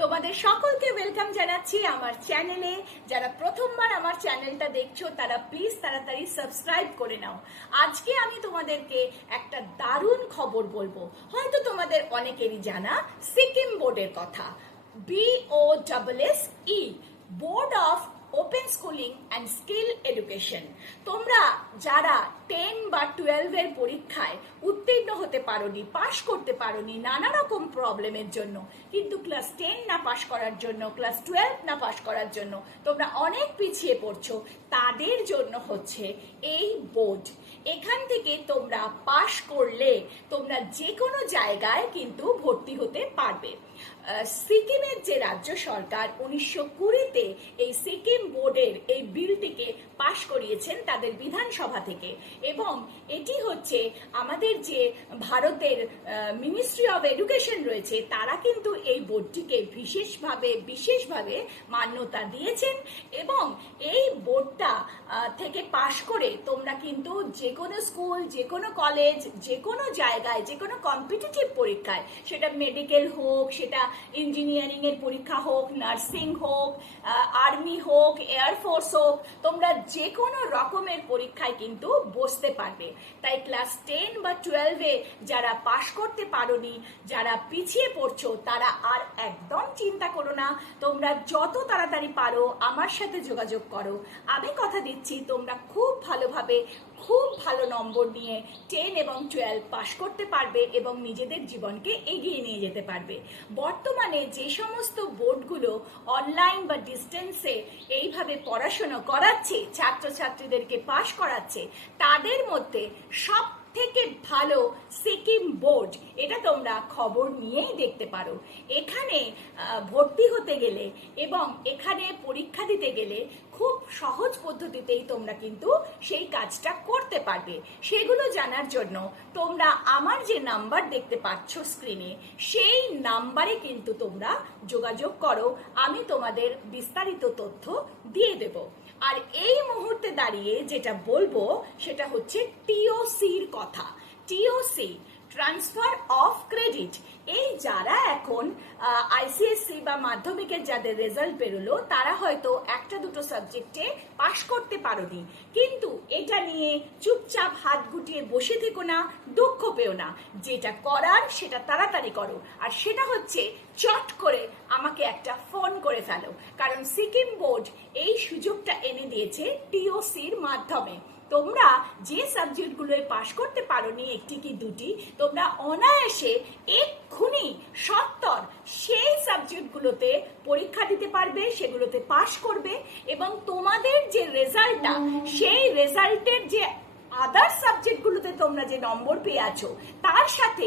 তোমাদের সকলকে ওয়েলকাম জানাচ্ছি আমার চ্যানেলে। যারা প্রথমবার আমার চ্যানেলটা দেখছো তারা প্লিজ তাড়াতাড়ি সাবস্ক্রাইব করে নাও। আজকে আমি তোমাদেরকে একটা দারুণ খবর বলবো। হয়তো তোমাদের অনেকেরই জানা সিকিম বোর্ডের কথা। BOSSE, board of open schooling and skill education. তোমরা যারা 10 বা 12 এর পরীক্ষায় উত্তীর্ণ হতে পারোনি, পাশ করতে পারোনি নানা রকম প্রবলেমের জন্য, কিন্তু ক্লাস 10 না পাশ করার জন্য, ক্লাস 12 না পাশ করার জন্য তোমরা অনেক পিছিয়ে পড়ছো, তাদের জন্য হচ্ছে এই বোর্ড। এখান থেকে তোমরা পাশ করলে তোমরা যে কোনো জায়গায় কিন্তু ভর্তি হতে পারবে। সিকিমের যে রাজ্য সরকার 1920-তে এই সিকিম বোর্ডের এই বিলটিকে পাশ করিয়েছেন তাদের বিধানসভা থেকে, এবং এটি হচ্ছে আমাদের যে ভারতের মিনিস্ট্রি অফ এডুকেশন রয়েছে তারা কিন্তু এই বোর্ডটিকে বিশেষভাবে মান্যতা দিয়েছেন। এবং এই বোর্ডটা থেকে পাশ করে তোমরা কিন্তু যে কোনো স্কুল, যে কোনো কলেজ, যে কোনো জায়গায়, যে কোনো কম্পিটিটিভ পরীক্ষায়, সেটা মেডিকেল হোক, সেটা ইঞ্জিনিয়ারিং এর পরীক্ষা হোক, নার্সিং হোক, আর্মি হোক, এয়ারফোর্স হোক, তোমরা যে কোনো রকমের পরীক্ষায় কিন্তু বসতে পারবে। তাই ক্লাস 10 বা 12-এ যারা পাশ করতে পারোনি, যারা পিছিয়ে পড়ছো, তারা আর একদম চিন্তা করো না। তোমরা যত তাড়াতাড়ি পারো আমার সাথে যোগাযোগ করো। আমি কথা দিচ্ছি তোমরা খুব ভালোভাবে, খুব ভালো নম্বর নিয়ে 10 এবং 12 পাশ করতে পারবে এবং নিজেদের জীবনকে এগিয়ে নিয়ে যেতে পারবে। বর্তমানে যে সমস্ত বোর্ডগুলো অনলাইন বা ডিস্টেন্সে এইভাবে পড়াশোনা করাচ্ছে, ছাত্রছাত্রীদেরকে পাশ করাচ্ছে, তাদের মধ্যে সব থেকে ভালো সিকিম বোর্ড। এটা তোমরা খবর নিয়েই দেখতে পারো। এখানে ভর্তি হতে গেলে এবং এখানে পরীক্ষা দিতে গেলে খুব সহজ পদ্ধতিতেই তোমরা কিন্তু সেই কাজটা করতে পারবে। সেগুলো জানার জন্য তোমরা আমার যে নাম্বার দেখতে পাচ্ছ স্ক্রিনে, সেই নাম্বারে কিন্তু তোমরা যোগাযোগ করো। আমি তোমাদের বিস্তারিত তথ্য দিয়ে দেব। আর এই মুহূর্তে দাঁড়িয়ে যেটা বলবো সেটা হচ্ছে TOC-র কথা। TOC, transfer of credit. এই যারা এখন ICSE বা মাধ্যমিকের যাদের রেজাল্ট বেরোলো তারা হয়তো একটা দুটো সাবজেক্টে পাশ করতে পারোনি, কিন্তু এটা নিয়ে চুপচাপ হাত গুটিয়ে বসে থেকো না, দুঃখ পেও না। যেটা করার সেটা তাড়াতাড়ি করো, আর সেটা হচ্ছে চট করে আমাকে একটা ফোন করে ফেলো। কারণ সিকিম বোর্ড এই সুযোগটা এনে দিয়েছে TOC-র মাধ্যমে। তোমরা যে সাবজেক্টগুলোয় পাশ করতে পারোনি একটি কি দুটি, তোমরা অনায়াসে এক্ষুনি সত্তর সেই সাবজেক্টগুলোতে পরীক্ষা দিতে পারবে, সেগুলোতে পাশ করবে, এবং তোমাদের যে রেজাল্টটা, সেই রেজাল্টের যে আদার সাবজেক্টগুলোতে তোমরা যে নম্বর পেয়ে আছো, তার সাথে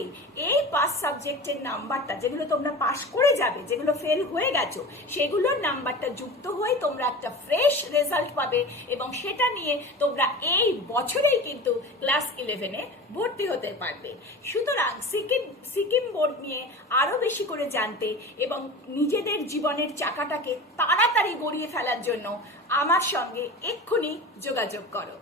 এই 5 সাবজেক্টের নাম্বারটা, যেগুলো তোমরা পাশ করে যাবে, যেগুলো ফেল হয়ে গেছো, সেগুলোর নাম্বারটা যুক্ত হয়ে তোমরা একটা ফ্রেশ রেজাল্ট পাবে, এবং সেটা নিয়ে তোমরা এই বছরেই কিন্তু ক্লাস 11-এ ভর্তি হতে পারবে। সুতরাং সিকিম বোর্ড নিয়ে আরো বেশি করে জানতে এবং নিজেদের জীবনের চাকাটাকে তাড়াতাড়ি গড়িয়ে ফেলার জন্য আমার সঙ্গে এক্ষুনি যোগাযোগ করো।